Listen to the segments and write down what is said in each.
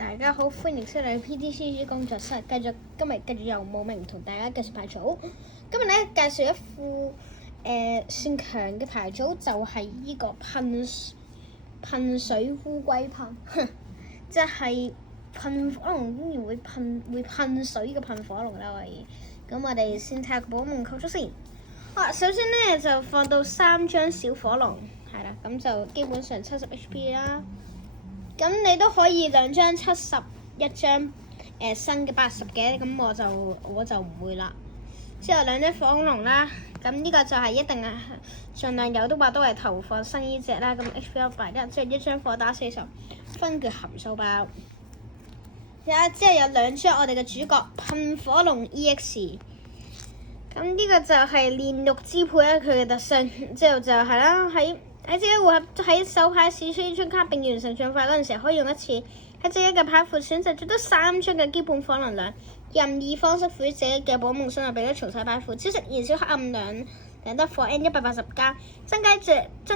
大家好，歡迎收睇 PTCG 工作室。今日繼續由無名同大家介紹牌組。今日咧介紹一副算強嘅牌組，就係呢個噴水烏龜噴，即係噴火龍竟然會噴水嘅噴火龍啦！咁我哋先睇下個寶夢構築先。首先咧就放到3張小火龍，係啦，咁就基本上70 HP 啦。咁你都可以2張70，一張新嘅80嘅，咁我就唔會啦。之後2張火龍啦，咁呢個就係一定係盡量有都係投放新呢隻啦。咁 HP 101，即係一張火打40，分腳含數包。之後有2張我哋嘅主角噴火龍 EX。咁呢個就係煉獄支配啦，佢嘅特性。之後就係啦，喺自己回合喺手牌試出呢張卡並完成進化嗰陣時，可以用一次喺自己嘅牌庫選擇最多3張嘅基本火能量，任意方式賦予自己嘅寶夢生物，俾咗重洗牌庫，超值燃燒黑暗兩得火 N 180加，增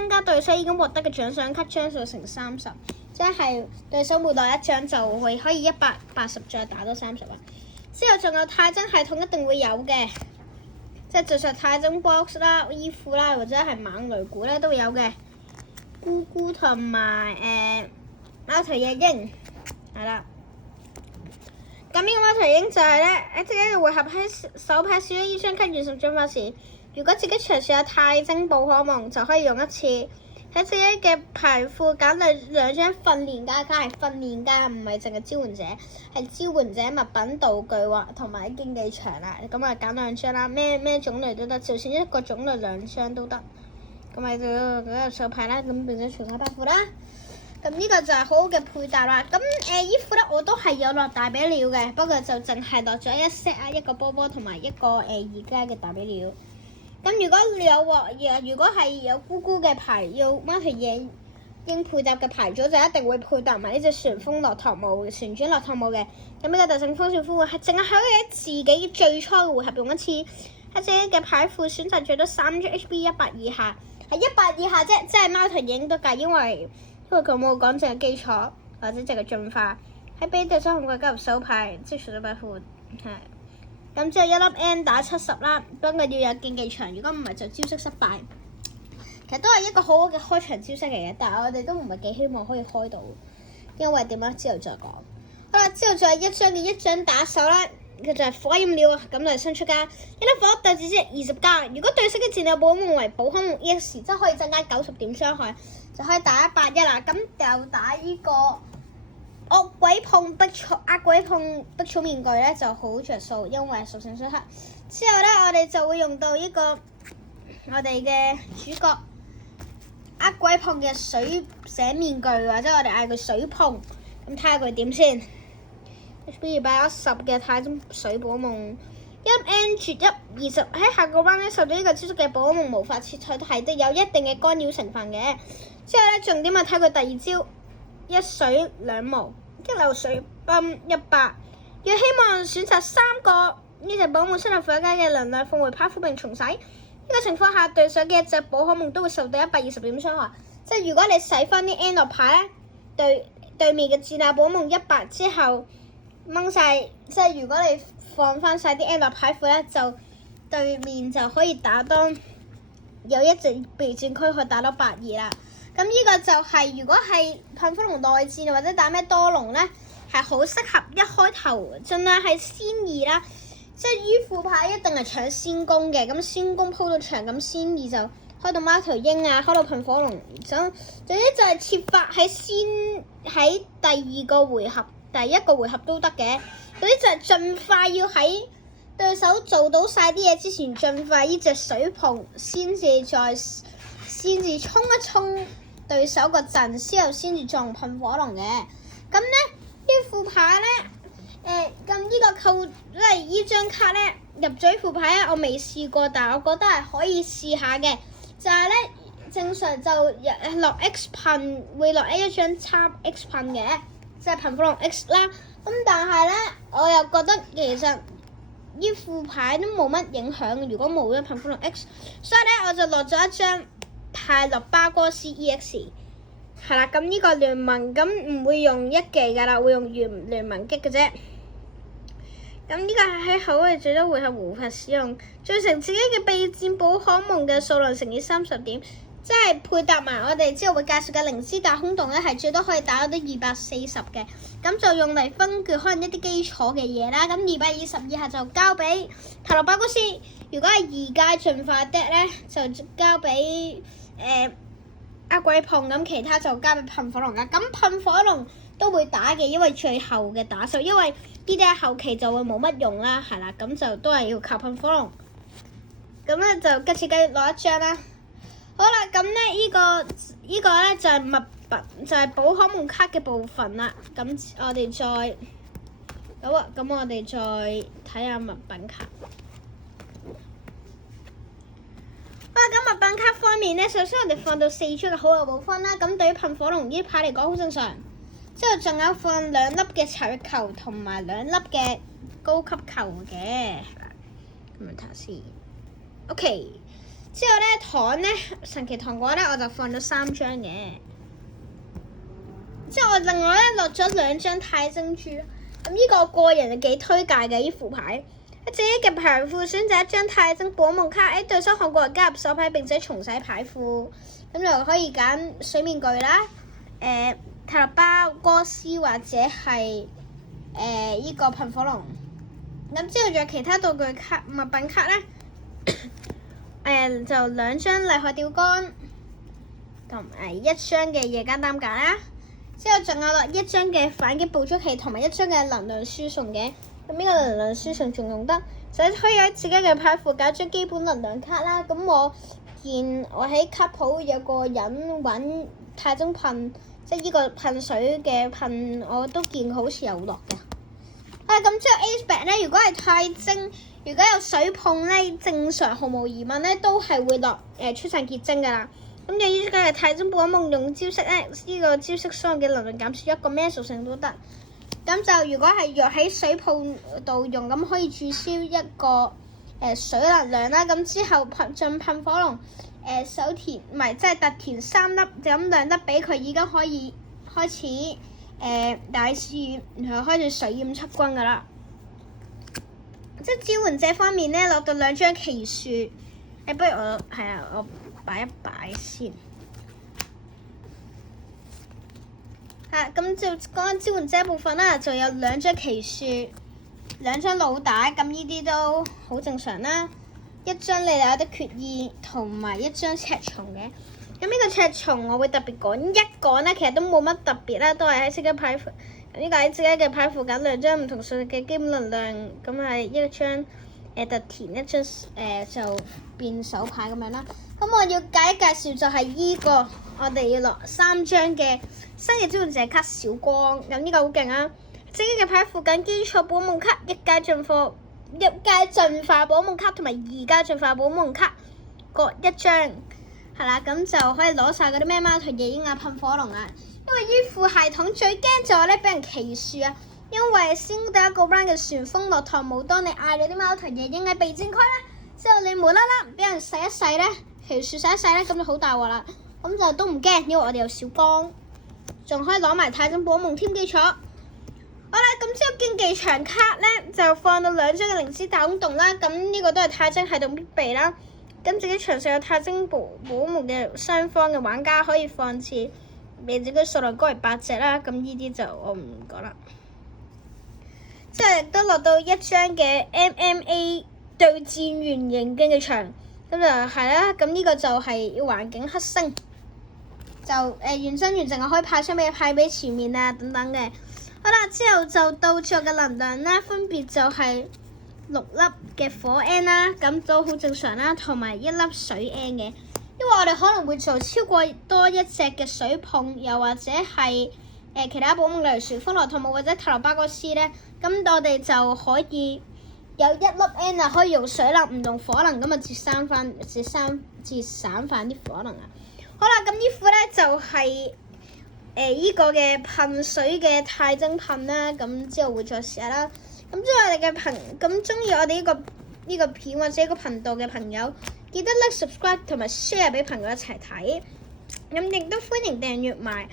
加對手已經獲得嘅獎賞卡張數乘30，即係對手每攞1張就會可以180再打多30啊。之後仲有太真系統一定會有嘅。即係就算太真 box 啦、衣褲啦，或者係猛雷鼓咧都會有嘅。咕咕同埋貓頭鷹係啦。咁呢個貓頭鷹就係咧喺自己嘅回合喺手牌使用呢張卡完成進化時，如果自己場上有太真寶可夢，就可以用一次喺自己嘅牌庫揀兩張訓練家卡，係訓練家，唔係淨係召喚者，係召喚者物品道具或同埋競技場啦。咁啊揀2張啦，咩種類都得，就算一個種類2張都得。咁咪就嗰個手牌啦，咁變咗重洗牌庫啦。咁呢個就係好好嘅配搭啦。咁衣服咧我都係有落大比料嘅，不過就淨係落咗一 set 啊，一個波波同埋一個2階嘅大比料。咁如果係有咕咕嘅牌，要貓頭鷹配搭嘅牌組，就一定會配搭埋呢隻旋風駱駝帽、旋轉駱駝帽嘅。咁呢個特性風旋風係淨係可以喺自己最初嘅回合用一次，喺自己嘅牌庫選擇最多3張 HP 100以下，係100以下啫，即係貓頭鷹都計，因為佢冇講淨係基礎或者淨係進化，喺俾對手紅怪加入手牌，即係除咗牌庫係。咁之後1粒 N 打70啦，不過要有競技場，如果唔係就招式失敗。其實都係一個好好嘅開場招式嚟嘅，但係我哋都唔係幾希望可以開到，因為點樣之後再講。好啦，之後仲有一張打手啦，佢就係火焰鳥啊，咁就係新出家一粒火對戰績20加。如果對手嘅戰鬥寶可夢為寶可夢 EX， 即係可以增加90點傷害，就可以打101啦。咁就打呢個惡鬼碰壁草面具咧就好着數，因為屬性相克。之後咧我哋就會用到呢個我哋嘅主角惡鬼碰嘅水寫面具，或者我哋嗌佢水碰。咁睇下佢點先。HP 210嘅太真水寶夢1 N 絕1 20，喺下個彎咧受到呢個招式嘅寶可夢無法切取，係都有一定嘅干擾成分嘅。之後咧重點係睇佢第2招。1水2毛，激流水泵100，要希望選擇3個呢隻寶可夢新入附加嘅能量奉回牌庫並重洗。呢個情況下，對手嘅一隻寶可夢都會受到120點傷害。即係如果你洗翻啲 N 落牌咧，對面嘅戰鬥寶可夢100之後掹晒，即係如果你放翻晒啲 N 落牌庫咧，就對面就可以打多有一隻備戰區可以打到82啦。咁呢個就係如果係噴火龍內戰或者打咩多龍咧，係好適合一開頭盡量係先2啦，即係依副牌一定係搶先攻嘅。咁先攻鋪到場，咁先2就開到貓頭鷹啊，開到噴火龍。總之就係設法喺第1個回合都得嘅。總之就係盡快要喺對手做到晒啲嘢之前盡快呢隻水泡，先至衝一衝對手個陣，之後先至撞噴火龍嘅。咁咧呢副牌咧，咁呢個扣即係呢張卡咧入咗呢副牌咧，我未試過，但係我覺得係可以試下嘅。就係咧正常就落 X 噴會落一張插 X 噴嘅，即係噴火龍 X 啦。咁但係咧我又覺得其實呢副牌都冇乜影響，如果冇咗噴火龍 X， 所以咧我就落咗一張泰勒巴哥斯 EX。係啦，咁呢個聯盟咁唔會用一技㗎啦，會用聯盟擊嘅啫。咁呢個係喺口嘅最多回合無法使用，造成自己嘅備戰寶可夢嘅數量乘以30點，即係配搭埋我哋之後會介紹嘅靈芝大空洞咧，係最多可以打到240嘅。咁就用嚟分割可能一啲基礎嘅嘢啦。咁220以下就交俾塔羅巴高斯。如果係2階進化 deck 咧，就交俾阿鬼碰，咁其他就交俾噴火龍啦。咁噴火龍都會打嘅，因為最後嘅打手，因為呢啲喺後期就會冇乜用啦，係啦，咁就都係要靠噴火龍。咁咧就今次繼續攞一張啦。好啦，咁咧呢個咧就係物品，就係寶可夢卡嘅部分啦。咁我哋再好啊，咁我哋再睇下物品卡。好啦，咁物品卡方面咧，首先我哋放到4張嘅好友寶分啦。咁對於噴火龍呢啲牌嚟講好正常。之後仲有放2粒嘅查閱球同埋2粒嘅高級球嘅，咁樣睇下先。OK， 之後咧糖咧神奇糖果咧我就放咗3張嘅。之後我另外咧落咗2張太晶珠，咁呢個個人係幾推介嘅呢副牌。喺自己嘅牌庫選擇一張太晶寶夢卡，喺對手看過加入手牌並且重洗牌庫，咁就可以揀水面具啦，塔羅巴哥斯或者係呢個噴火龍。咁之後仲有其他道具卡物品卡咧，就2張厲害釣竿同埋1張嘅夜間擔架啦。之後仲有落1張嘅反擊捕捉器同埋1張嘅能量輸送嘅。咁呢個能量輸送仲用得，就可以喺自己嘅牌庫揀張基本能量卡啦。咁我見我喺卡鋪有個人揾太晶噴。即係呢個噴水嘅噴，我都見好似有落嘅。咁之後 Ace Back 咧，如果係太晶，如果有水碰咧，正常毫無疑問咧，都係會落出散結晶㗎啦。咁就依家係太晶寶可夢用招式咧，呢個招式所用嘅能量減少1個咩屬性都得。咁就如果係若喺水碰度用，咁可以註銷1個水能量啦。咁之後進噴火龍。手填唔係，即係特填3粒，就咁2粒俾佢，已經可以開始大試，然後開始水淹七軍噶啦。即係支援者方面咧，落到2張奇樹，不如我擺一擺先。咁就講緊支援者部分啦，就有2張奇樹，2張老大，咁呢啲都好正常啦。1張你哋有得決意，同埋1張赤蟲嘅。咁呢個赤蟲我會特別講一講咧，其實都冇乜特別啦，都係喺自己牌庫。呢個喺自己嘅牌庫揀2張唔同數嘅基本能量，咁係1張特填1張就變手牌咁樣啦。咁我要介紹就係呢個，我哋要落3張嘅新嘅支援者卡小光，咁呢個好勁啊！自己嘅牌庫揀基礎寶夢卡1階進化寶夢卡同埋2階進化寶夢卡各1張，係啦，咁就可以攞晒嗰啲咩貓頭夜鷹啊、噴火龍啊。因為依副系統最驚就係咧俾人歧視啊，因為先第一個 round 嘅旋風落堂冇，當你嗌咗啲貓頭夜鷹喺備戰區咧，之後你無啦啦俾人洗一洗咧，歧視洗一洗咧，咁就好大鑊啦。咁就都唔驚，因為我哋有小光，仲可以攞埋太晶寶夢添基礎。好啦，咁之後競技場卡咧就放到2張嘅靈芝大空洞啦，咁呢個都係太晶系統必備啦。咁自己場上有太晶寶夢嘅雙方嘅玩家可以放置，俾自己數量高為8隻啦。咁呢啲就我唔講啦。之後亦都落到1張嘅 MMA 對戰圓形競技場，咁就係啦。咁呢個就係環境黑星，就原真淨係可以派俾前面啊等等嘅。好啦，之後就到最後嘅能量啦，分別就係6粒嘅火 N 啦，咁都好正常啦，同埋1粒水 N 嘅，因為我哋可能會做超過多1隻嘅水碰，又或者係其他寶夢例如旋風羅托姆或者塔羅巴哥斯咧，咁我哋就可以有1粒 N 啊，可以用水能唔用火能，咁啊節省翻啲火能啊。好啦，咁呢副咧就係依個嘅噴水嘅太晶噴啦，咁之後會再試下啦。咁中意我哋嘅咁中意我哋呢個片或者呢個頻道嘅朋友，記得 like、subscribe 同埋 share 俾朋友一齊睇。亦都歡迎訂閱埋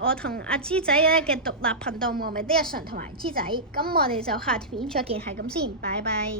我同阿豬仔咧嘅獨立頻道《無味的日常》同埋豬仔。咁我哋就下條片再見，係咁先，拜拜。